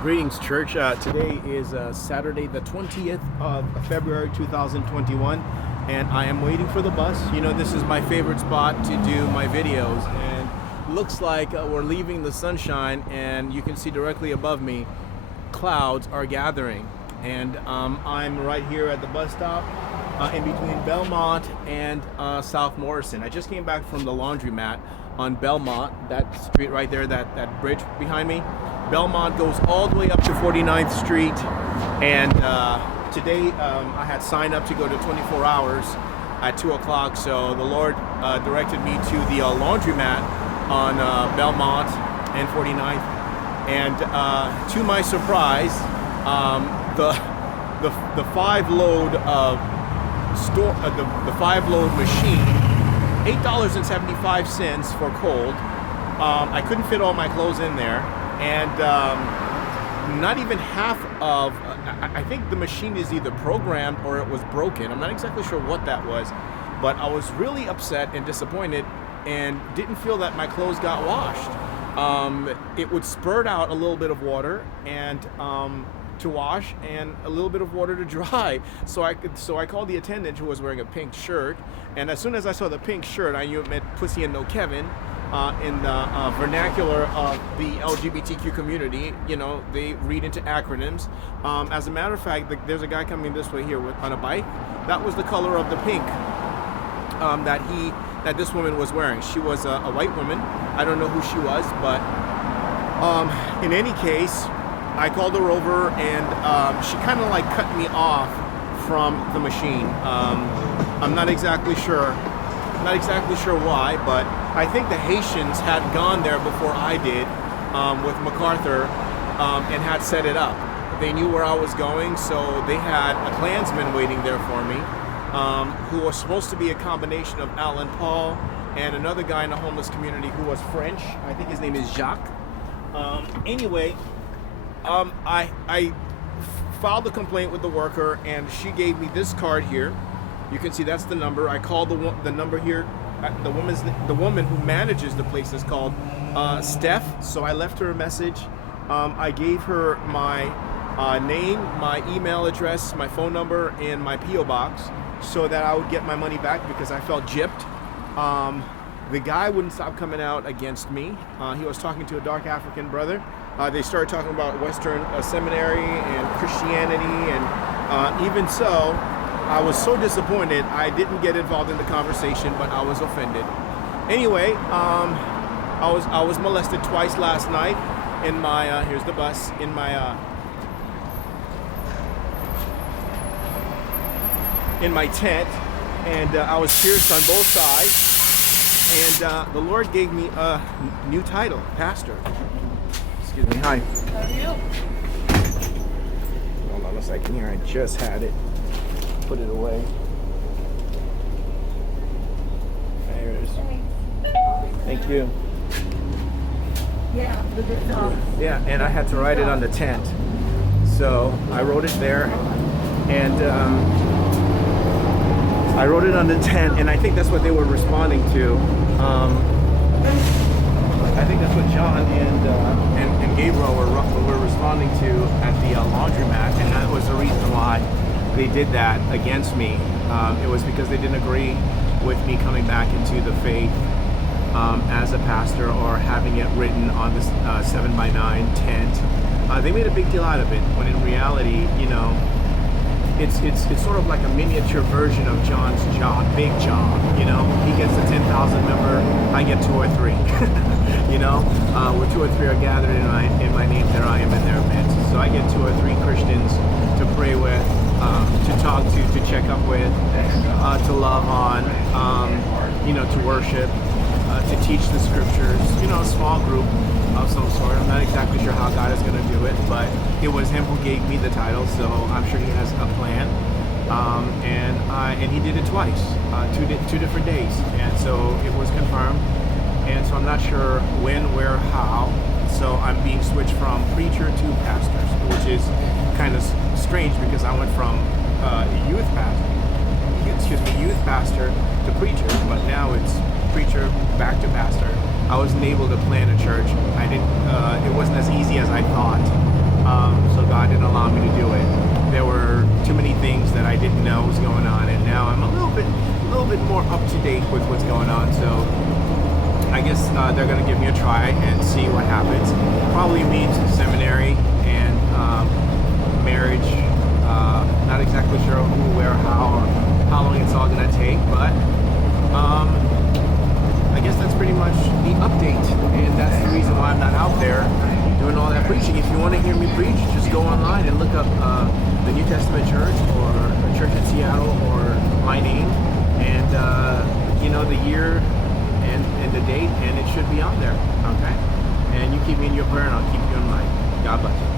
Greetings, church. Today is Saturday, the 20th of February 2021, and I am waiting for the bus. You know, this is my favorite spot to do my videos, and looks like we're leaving the sunshine, and you can see directly above me, clouds are gathering. And I'm right here at the bus stop in between Belmont and South Morrison. I just came back from the laundromat on Belmont, that street right there, that bridge behind me. Belmont goes all the way up to 49th Street, and today I had signed up to go to 24 hours at 2 o'clock, so the Lord directed me to the laundromat on Belmont and 49th, and to my surprise, the 5-load the 5-load machine, $8.75 for cold. I couldn't fit all my clothes in there. And not even half of, I think the machine is either programmed or it was broken. I'm not exactly sure what that was, but I was really upset and disappointed and didn't feel that my clothes got washed. It would spurt out a little bit of water and to wash and a little bit of water to dry. So I called the attendant, who was wearing a pink shirt, and as soon as I saw the pink shirt, I knew it meant pussy and no Kevin. In the vernacular of the LGBTQ community, you know, they read into acronyms. As a matter of fact, there's a guy coming this way here on a bike. That was the color of the pink that this woman was wearing. She was a white woman. I don't know who she was, but in any case, I called her over, and she kind of like cut me off from the machine. I'm not exactly sure why, but I think the Haitians had gone there before I did with MacArthur and had set it up. They knew where I was going, so they had a Klansman waiting there for me, who was supposed to be a combination of Alan Paul and another guy in the homeless community who was French. I think his name is Jacques. Anyway, I filed a complaint with the worker, and she gave me this card here. You can see that's the number. I called the number here. The woman who manages the place is called Steph. So I left her a message. I gave her my name, my email address, my phone number, and my P.O. box so that I would get my money back because I felt gypped. The guy wouldn't stop coming out against me. He was talking to a dark African brother. They started talking about Western seminary and Christianity, and even so, I was so disappointed. I didn't get involved in the conversation, but I was offended. Anyway, I was molested twice last night in my here's the bus in my tent, and I was pierced on both sides. And the Lord gave me a new title, pastor. Excuse me. Hi. How are you? Hold on a second here. I just had it. Put it away. There it is. Thank you. Yeah, Yeah, and I had to write it on the tent. So I wrote it there, and I wrote it on the tent, and I think that's what they were responding to. I think that's what John and Gabriel were responding to at the laundromat, and that was the reason why they did that against me. It was because they didn't agree with me coming back into the faith as a pastor or having it written on this 7x9 tent. They made a big deal out of it, when in reality, you know, it's sort of like a miniature version of John's job, big job. You know, he gets a 10,000 member, I get 2 or 3. You know, where 2 or 3 are gathered in my name, there I am in their midst. So I get 2 or 3 Christians to pray with, to talk to check up with, to love on, you know, to worship, to teach the scriptures. You know, a small group of some sort. I'm not exactly sure how God is going to do it, but it was Him who gave me the title, so I'm sure He has a plan. And He did it twice, 2 different days, and so it was confirmed. And so I'm not sure when, where, how. So I'm being switched from preacher to pastors, which is kind of strange because I went from youth pastor to preacher, but now it's preacher back to pastor. I wasn't able to plan a church. It wasn't as easy as I thought. God didn't allow me to do it. There were too many things that I didn't know was going on, and now I'm a little bit more up to date with what's going on. So I guess they're going to give me a try and see what happens. Probably means seminary and marriage. Not exactly sure who, where, how, or how long it's all going to take, but I guess that's pretty much the update, and that's the reason why I'm not out there doing all that preaching. If you want to hear me preach, just go online and look up the New Testament Church or a church in Seattle or my name, and the year and the date, and it should be on there. Okay, and you keep me in your prayer, and I'll keep you in mind. God bless you.